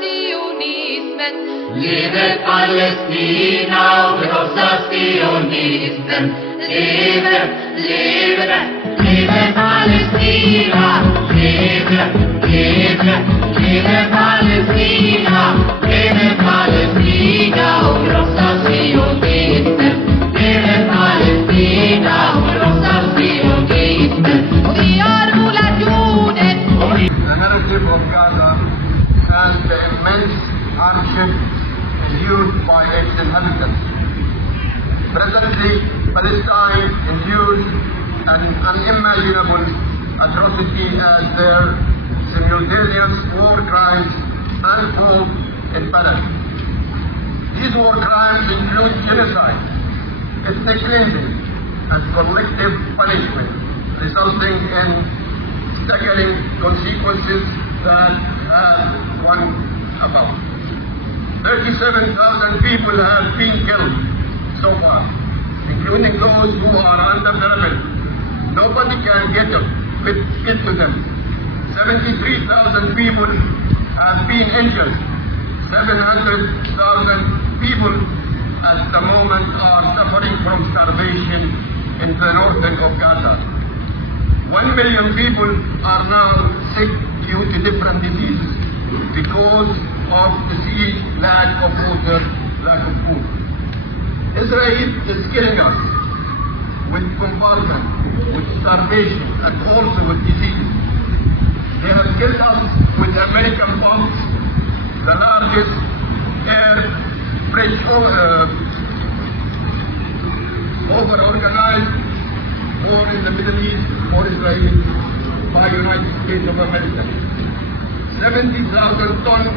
Zionismen. Lebe Palästina och krossa sionismen. Lebe, lebe, lebe Palestina. Lebe, lebe, lebe Palestina. Lebe Palestina och krossa sionismen. Lebe Palestina och krossa sionismen. Och vi har rullat jorden. The narrative of Gaza and the immense hardship endured by its inhabitants. Presently, Palestine endures an unimaginable atrocity as their simultaneous war crimes unfold in parallel. These war crimes include genocide, ethnic cleansing, and collective punishment, resulting in staggering consequences that have one above. 37,000 people have been killed so far, including those who are under therapy. Nobody can get to them. 73,000 people have been injured. 700,000 people at the moment are suffering from starvation in the north of Gaza. 1 million people are now sick due to different diseases because of disease, lack of water, lack of food. Israel is killing us with bombardment, with starvation, and also with disease. They have killed us with American bombs, the largest air bridge over-organized war in the Middle East for Israel by United States of America. 70,000 tons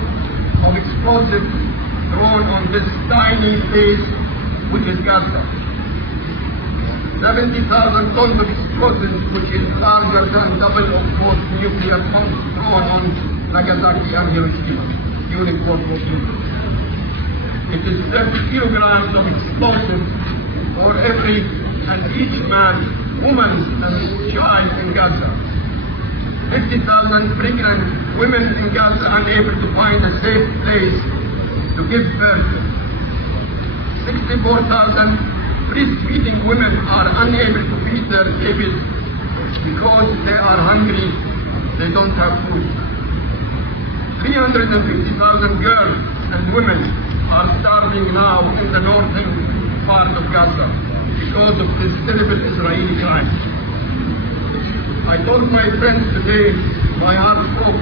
of explosives thrown on this tiny base, which is Gaza. 70,000 tons of explosives, which is larger than double of both nuclear bombs thrown on Nagasaki and Hiroshima during World War II. It is 30 kilograms of explosives for every and each man, woman, and child in Gaza. 50,000 pregnant women in Gaza unable to find a safe place to give birth. 64,000 breastfeeding women are unable to feed their babies because they are hungry, they don't have food. 350,000 girls and women are starving now in the northern part of Gaza because of this terrible Israeli crime. I told my friends today, my heart broke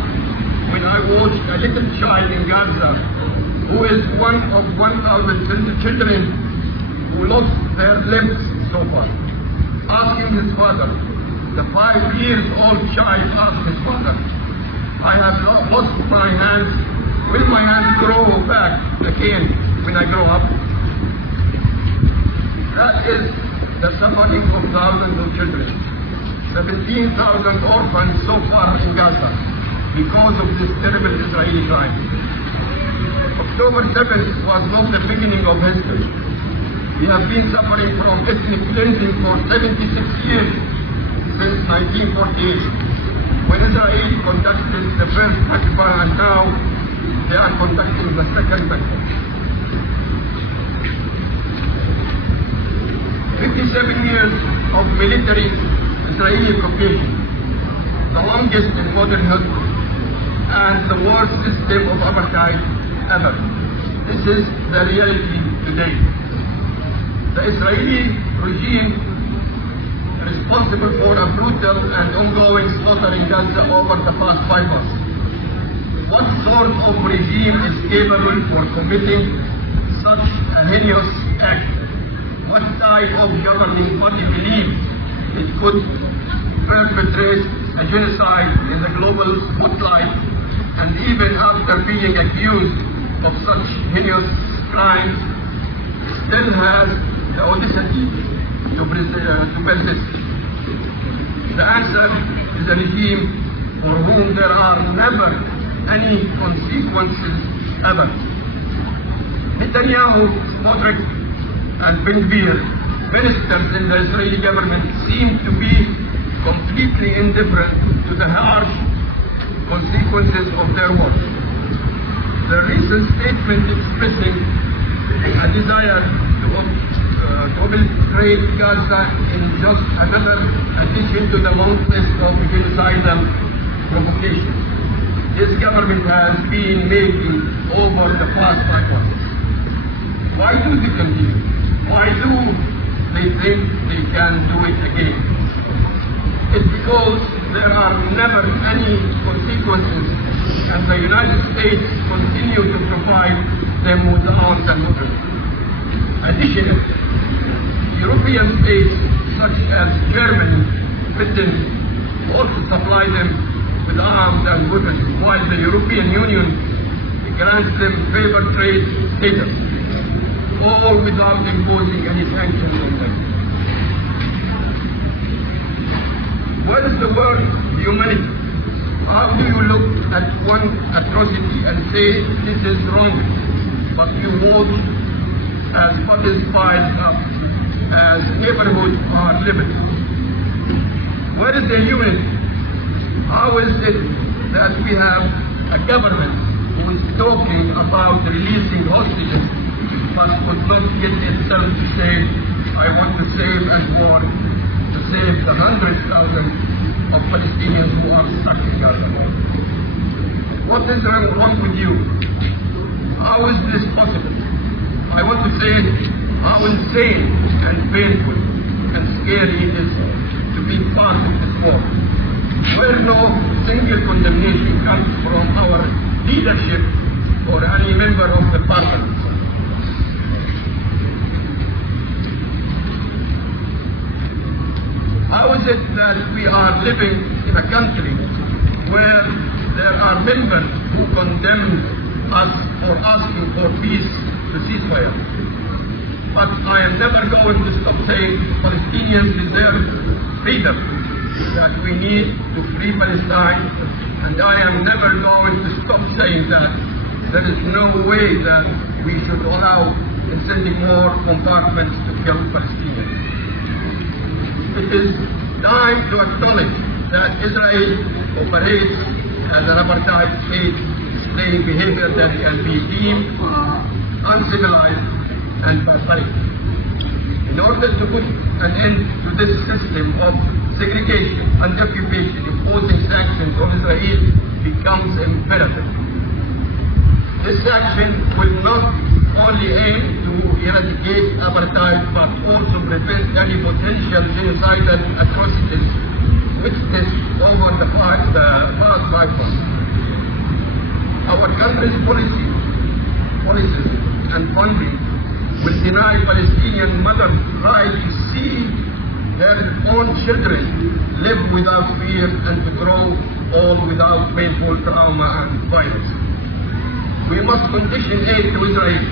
when I watched a little child in Gaza who is one of 1,000 children who lost their limbs so far, asking his father. The 5-year-old child asked his father, I have lost my hands. Will my hands grow back again when I grow up? That is the suffering of thousands of children. 17,000 orphans so far in Gaza because of this terrible Israeli crime. October 7th was not the beginning of history. We have been suffering from ethnic cleansing for 76 years since 1948, when Israel conducted the first Nakba, and now they are conducting the second Nakba. 57 years of military Israeli occupation, the longest in modern history, and the worst system of apartheid ever. This is the reality today. The Israeli regime responsible for a brutal and ongoing slaughter in Gaza over the past 5 months. What sort of regime is capable for committing such a heinous act? What type of governing body believes it could perpetrate a genocide in the global spotlight, and even after being accused of such heinous crimes, still has the audacity to persist? The answer is a regime for whom there are never any consequences ever. Netanyahu, Smotrich, and Ben-Gvir, ministers in the Israeli government, seem to be completely indifferent to the harsh consequences of their work. The recent statement expressing a desire to obliterate Gaza in just another addition to the long list of genocidal provocations this government has been making over the past 5 months. Why do they continue? Why do they think they can do it again? It's because there are never any consequences and the United States continue to provide them with arms and weapons. Additionally, European states such as Germany, Britain also supply them with arms and weapons, while the European Union grants them favored trade status, all without imposing any sanctions on them. What is the word humanity? How do you look at one atrocity and say this is wrong, but you watch as bodies piled up, as neighborhoods are living? Where is the humanity? How is it that we have a government who is talking about releasing hostages, but could not get itself to say, I want to save and war, to save the hundreds of thousands of Palestinians who are stuck in Gaza? What is wrong with you? How is this possible? I want to say how insane and painful and scary it is to be part of this war, where no single condemnation comes from our leadership or any member of the parliament. How is it that we are living in a country where there are members who condemn us for asking for peace to ceasefire? But I am never going to stop saying Palestinians deserve freedom, that we need to free Palestine, and I am never going to stop saying that there is no way that we should allow in sending more compartments to kill Palestinians. It is time to acknowledge that Israel operates as an apartheid state, displaying behavior that can be deemed uncivilized and barbaric. In order to put an end to this system of segregation and occupation, imposing sanctions on Israel becomes imperative. This action will not only aim to eradicate apartheid, but also prevent any potential genocidal atrocities witnessed over the past 5 months. Our country's policies and funding will deny Palestinian mothers the right to see their own children live without fear and to grow old without painful trauma and violence. We must condition aid to Israel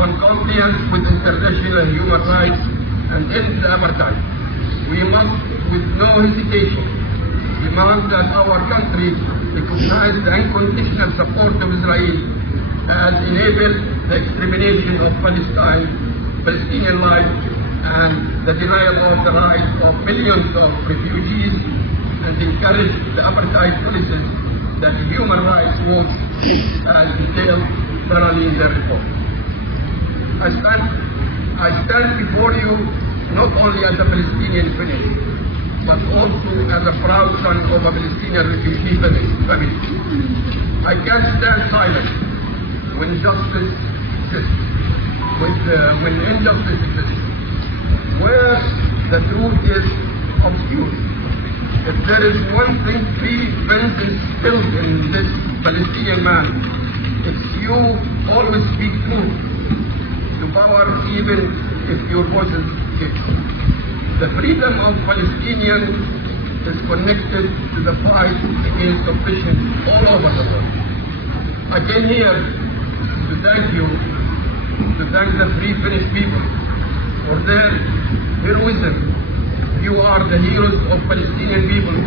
on compliance with international human rights and end the apartheid. We must, with no hesitation, demand that our country recognize the unconditional support of Israel and enable the extermination of Palestinian lives and the denial of the rights of millions of refugees, and encourage the apartheid policies that Human Rights Watch has detailed thoroughly in their report. I stand before you not only as a Palestinian finish, but also as a proud son of a Palestinian refugee family. I can't stand silent when justice exists, when injustice exists, where the truth is obscure. If there is one thing prevent instilled in this Palestinian man, it's you always speak truth to power even if your voice is shake. The freedom of Palestinians is connected to the fight against oppression all over the world. I came here to thank you, to thank the Free Finnish people for their heroism. You are the heroes of Palestinian people.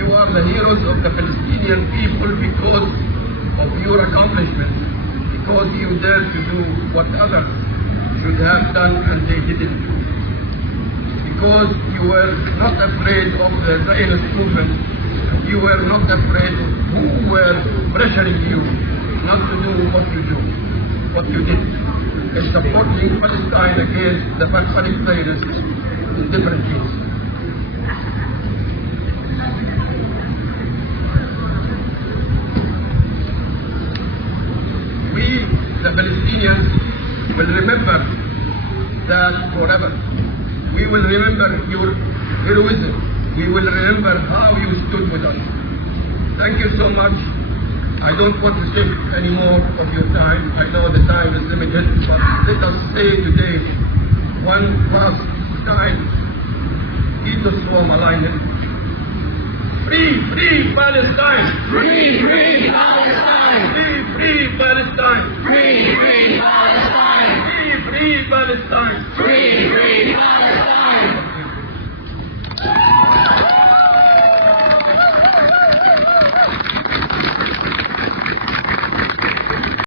You are the heroes of the Palestinian people because of your accomplishments, because you dared to do what others should have done and they didn't do. Because you were not afraid of the Zionist movement, you were not afraid of who were pressuring you to not to do what you did, in supporting Palestine against the barbaric terrorists in different ways. We, the Palestinians, will remember that forever. We will remember your heroism. We will remember how you stood with us. Thank you so much. I don't want to take any more of your time. I know the time is limited, but let us say today one last time, Jesus was alive. Free Palestine!